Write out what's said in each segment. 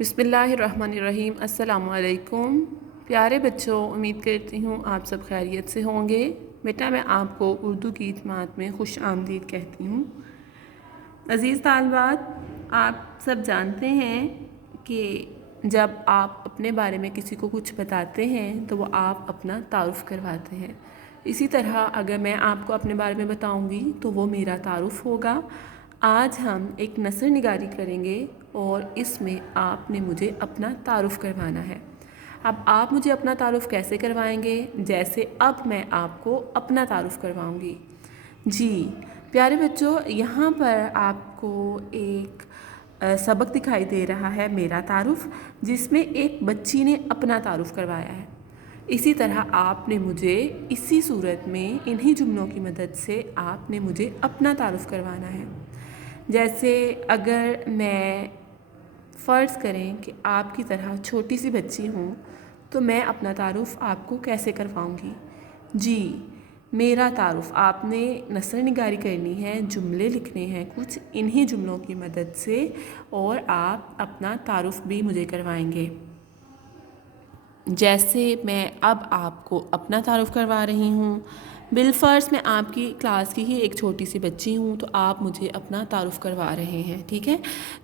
बिस्मिल्लाहिर्रहमानिर्रहीम। अस्सलामुअलैकुम प्यारे बच्चों, उम्मीद करती हूँ आप सब खैरियत से होंगे। बेटा, मैं आपको उर्दू की जमात में खुश आमदीद कहती हूँ। अज़ीज़ तालिबात, आप सब जानते हैं कि जब आप अपने बारे में किसी को कुछ बताते हैं तो वो आप अपना तारुफ़ करवाते हैं। इसी तरह अगर मैं आपको अपने बारे में बताऊंगी तो वो मेरा तारुफ़ होगा। आज हम एक नस्र निगारी करेंगे और इसमें आपने मुझे अपना तारुफ़ करवाना है। अब आप मुझे अपना तारुफ़ कैसे करवाएंगे? जैसे अब मैं आपको अपना तारुफ़ करवाऊंगी। जी प्यारे बच्चों, यहाँ पर आपको एक सबक दिखाई दे रहा है, मेरा तारुफ़, जिसमें एक बच्ची ने अपना तारुफ़ करवाया है। इसी तरह आपने मुझे इसी सूरत में इन्हीं जुमलों की मदद से आपने मुझे अपना तारुफ़ करवाना है। जैसे अगर मैं फ़र्ज़ करें कि आपकी तरह छोटी सी बच्ची हूँ तो मैं अपना तारुफ़ आपको कैसे करवाऊँगी? जी, मेरा तारुफ़ आपने नस्र निगारी करनी है, जुमले लिखने हैं कुछ इन्हीं जुमलों की मदद से और आप अपना तारुफ़ भी मुझे करवाएंगे। जैसे मैं अब आपको अपना तारुफ़ करवा रही हूँ। बिलफ़र्ज़ मैं आपकी क्लास की ही एक छोटी सी बच्ची हूँ तो आप मुझे अपना तारुफ़ करवा रहे हैं, ठीक है।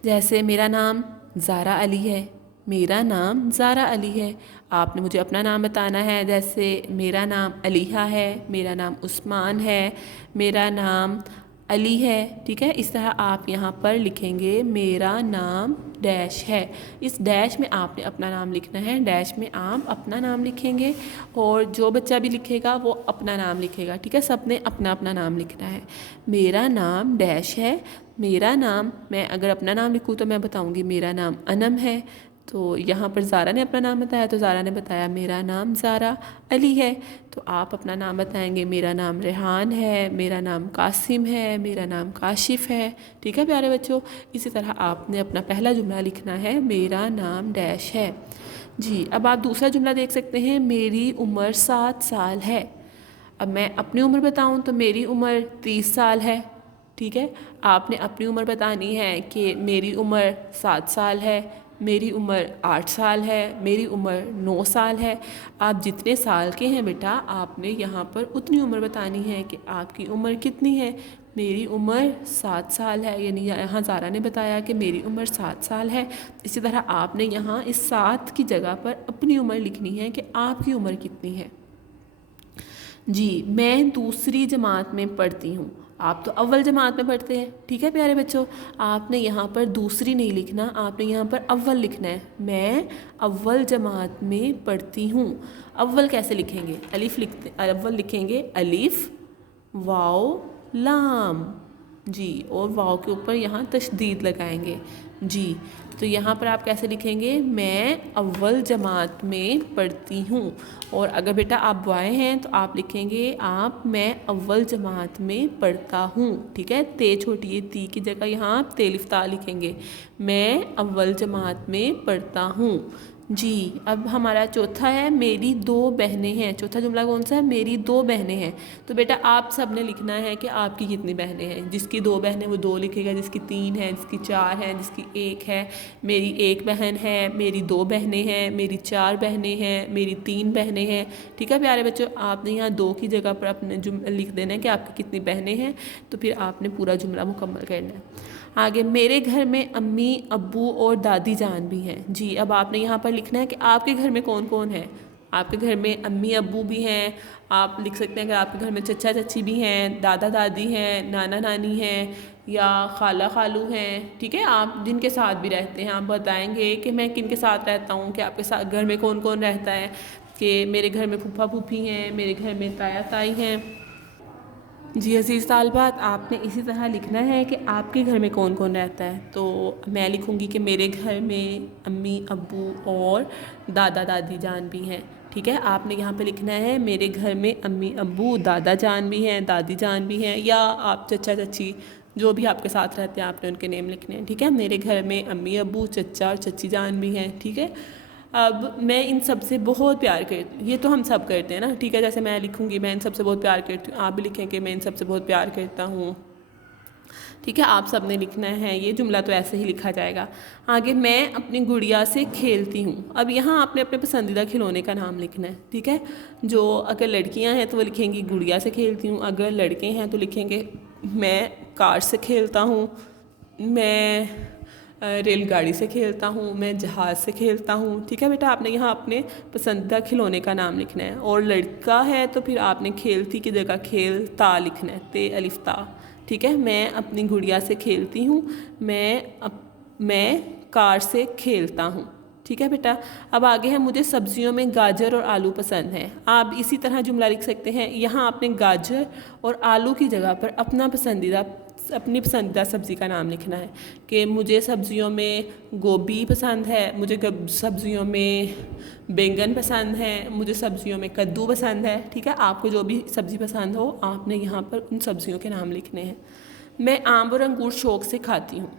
जैसे मेरा नाम ज़ारा अली है, मेरा नाम ज़ारा अली है। आपने मुझे अपना नाम बताना है। जैसे मेरा नाम अलीहा है, मेरा नाम उस्मान है, मेरा नाम अली है, ठीक है। इस तरह आप यहाँ पर लिखेंगे मेरा नाम डैश है। इस डैश में आपने अपना नाम लिखना है, डैश में आप अपना नाम लिखेंगे और जो बच्चा भी लिखेगा वो अपना नाम लिखेगा, ठीक है। सबने अपना अपना नाम लिखना है। मेरा नाम डैश है, मेरा नाम, मैं अगर अपना नाम लिखूँ तो मैं बताऊँगी मेरा नाम अनम है। तो यहाँ पर ज़ारा ने अपना नाम बताया तो ज़ारा ने बताया मेरा नाम ज़ारा अली है। तो आप अपना नाम बताएंगे, मेरा नाम रेहान है, मेरा नाम कासिम है, मेरा नाम काशिफ़ है, ठीक है प्यारे बच्चों। इसी तरह आपने अपना पहला जुमला लिखना है, मेरा नाम डैश है। जी, अब आप दूसरा जुमला देख सकते हैं, मेरी उम्र 7 साल है। अब मैं अपनी उम्र बताऊं तो मेरी उम्र 30 साल है, ठीक है। आपने अपनी उम्र बतानी है कि मेरी उम्र 7 साल है, मेरी उम्र 8 साल है, मेरी उम्र 9 साल है। आप जितने साल के हैं बेटा, आपने यहाँ पर उतनी उम्र बतानी है कि आपकी उम्र कितनी है। मेरी उम्र 7 साल है, यानी यहाँ ज़ारा ने बताया कि मेरी उम्र 7 साल है। इसी तरह आपने यहाँ इस 7 की जगह पर अपनी उम्र लिखनी है कि आपकी उम्र कितनी है। जी, मैं दूसरी जमात में पढ़ती हूँ। आप तो अव्वल जमात में पढ़ते हैं, ठीक है प्यारे बच्चों। आपने यहाँ पर दूसरी नहीं लिखना, आपने यहाँ पर अव्वल लिखना है। मैं अव्वल जमात में पढ़ती हूँ। अव्वल कैसे लिखेंगे? अलिफ लिखते, अव्वल लिखेंगे अलिफ वाओ लाम। जी, और वाओ के ऊपर यहाँ तशदीद लगाएंगे। जी, तो यहाँ पर आप कैसे लिखेंगे? मैं अव्वल जमात में पढ़ती हूँ। और अगर बेटा आप बॉय हैं तो आप लिखेंगे आप मैं अव्वल जमात में पढ़ता हूँ, ठीक है। ते छोटी है, ती की जगह यहाँ आप तेलिफ्ता लिखेंगे, मैं अव्वल जमात में पढ़ता हूँ। जी, अब हमारा चौथा है, मेरी 2 बहनें हैं। चौथा जुमला कौन सा है? मेरी 2 बहनें हैं। तो बेटा आप सब ने लिखना है कि आपकी कितनी बहनें हैं। जिसकी 2 बहनें वो 2 लिखेगा, जिसकी 3 है, जिसकी 4 है, जिसकी 1 है। मेरी 1 बहन है, मेरी 2 बहनें हैं, मेरी 4 बहनें हैं, मेरी 3 बहनें हैं, ठीक है प्यारे बच्चों। आपने यहाँ 2 की जगह पर अपने जुमला लिख देना है कि आपकी कितनी बहनें हैं, तो फिर आपने पूरा जुमला मुकम्मल करना है। आगे, मेरे घर में अम्मी अब्बू और दादी जान भी हैं। जी, अब आपने यहाँ पर लिखना है कि आपके घर में कौन कौन है। आपके घर में अम्मी अब्बू भी हैं। आप लिख सकते हैं कि आपके घर में चचा चची भी हैं, दादा दादी हैं, नाना नानी हैं या खाला खालू हैं, ठीक है। आप जिनके साथ भी रहते हैं आप बताएंगे कि मैं किन के साथ रहता हूँ, कि आपके साथ घर में कौन कौन रहता है। कि मेरे घर में फूफा फूफी हैं, मेरे घर में ताया ताई हैं। जी अज़ीज़ तालिबात, आपने इसी तरह लिखना है कि आपके घर में कौन कौन रहता है। तो मैं लिखूँगी कि मेरे घर में अम्मी अब्बू और दादा दादी जान भी हैं, ठीक है। आपने यहाँ पे लिखना है मेरे घर में अम्मी अब्बू दादा जान भी हैं, दादी जान भी हैं, या आप चचा चची जो भी आपके साथ रहते हैं आपने उनके नेम लिखने हैं, ठीक है। मेरे घर में अम्मी अब्बू चचा और चची जान भी हैं, ठीक है। अब मैं इन सब से बहुत प्यार करती हूँ, ये तो हम सब करते हैं ना, ठीक है। जैसे मैं लिखूँगी मैं इन सब से बहुत प्यार करती हूँ, आप भी लिखें कि मैं इन सब से बहुत प्यार करता हूँ। ठीक है, आप सब ने लिखना है, ये जुमला तो ऐसे ही लिखा जाएगा। आगे, मैं अपनी गुड़िया से खेलती हूँ। अब यहाँ आपने अपने पसंदीदा खिलौने का नाम लिखना है। ठीक है, जो अगर लड़कियाँ हैं तो वो लिखेंगी गुड़िया से खेलती हूँ, अगर लड़के हैं तो लिखेंगे मैं कार से खेलता हूँ, मैं रेलगाड़ी से खेलता हूँ, मैं जहाज़ से खेलता हूँ। ठीक है बेटा, आपने यहाँ अपने पसंदीदा खिलौने का नाम लिखना है। और लड़का है तो फिर आपने खेलती की जगह खेलता लिखना है, ते अलिफ ता। ठीक है, मैं अपनी गुड़िया से खेलती हूँ, मैं कार से खेलता हूँ। ठीक है बेटा, अब आगे है, मुझे सब्जियों में गाजर और आलू पसंद है। आप इसी तरह जुमला लिख सकते हैं। यहाँ आपने गाजर और आलू की जगह पर अपनी पसंदीदा सब्ज़ी का नाम लिखना है कि मुझे सब्ज़ियों में गोभी पसंद है, मुझे सब्ज़ियों में बैंगन पसंद है, मुझे सब्ज़ियों में कद्दू पसंद है। ठीक है, आपको जो भी सब्ज़ी पसंद हो आपने यहाँ पर उन सब्ज़ियों के नाम लिखने हैं। मैं आम और अंगूर शौक़ से खाती हूँ।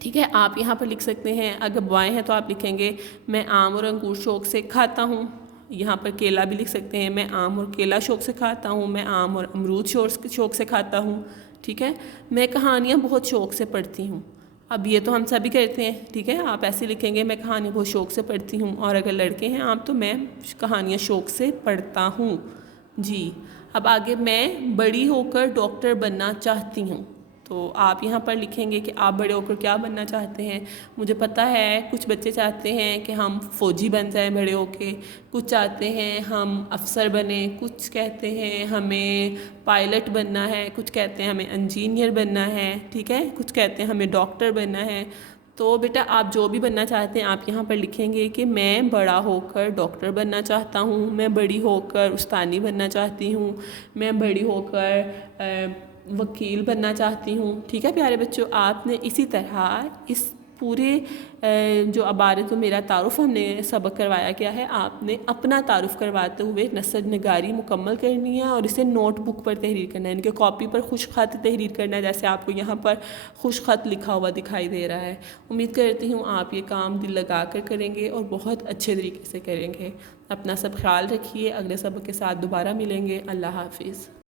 ठीक है, आप यहाँ पर लिख सकते हैं, अगर बॉय हैं तो आप लिखेंगे मैं आम और अंगूर शौक़ से खाता हूँ। यहाँ पर केला भी लिख सकते हैं, मैं आम और केला शौक़ से खाता हूँ, मैं आम और अमरूद शौक़ से खाता हूँ। ठीक है, मैं कहानियाँ बहुत शौक़ से पढ़ती हूँ। अब ये तो हम सभी करते हैं। ठीक है, आप ऐसे लिखेंगे मैं कहानियाँ बहुत शौक़ से पढ़ती हूँ, और अगर लड़के हैं आप तो मैं कहानियाँ शौक़ से पढ़ता हूँ। जी, अब आगे, मैं बड़ी होकर डॉक्टर बनना चाहती हूँ। तो आप यहाँ पर लिखेंगे कि आप बड़े होकर क्या बनना चाहते हैं। मुझे पता है कुछ बच्चे चाहते हैं कि हम फ़ौजी बन जाएं बड़े होके, कुछ चाहते हैं हम अफसर बने, कुछ कहते हैं हमें पायलट बनना है, कुछ कहते हैं हमें इंजीनियर बनना है। ठीक है, कुछ कहते हैं हमें डॉक्टर बनना है। तो बेटा, आप जो भी बनना चाहते हैं आप यहाँ पर लिखेंगे कि मैं बड़ा होकर डॉक्टर बनना चाहता हूँ, मैं बड़ी होकर उस्तानी बनना चाहती हूँ, मैं बड़ी होकर वकील बनना चाहती हूँ। ठीक है प्यारे बच्चों, आपने इसी तरह इस पूरे जो अबारत व मेरा तारुफ़ हमने सबक करवाया गया है, आपने अपना तारुफ़ करवाते हुए नसर निगारी मुकम्मल करनी है और इसे नोटबुक पर तहरीर करना है, इनके कॉपी पर खुश खत तहरीर करना है, जैसे आपको यहाँ पर खुश खत लिखा हुआ दिखाई दे रहा है। उम्मीद करती हूँ आप ये काम दिल लगा कर करेंगे और बहुत अच्छे तरीके से करेंगे। अपना सब ख्याल रखिए, अगले सबक के साथ दोबारा मिलेंगे। अल्लाह हाफिज़।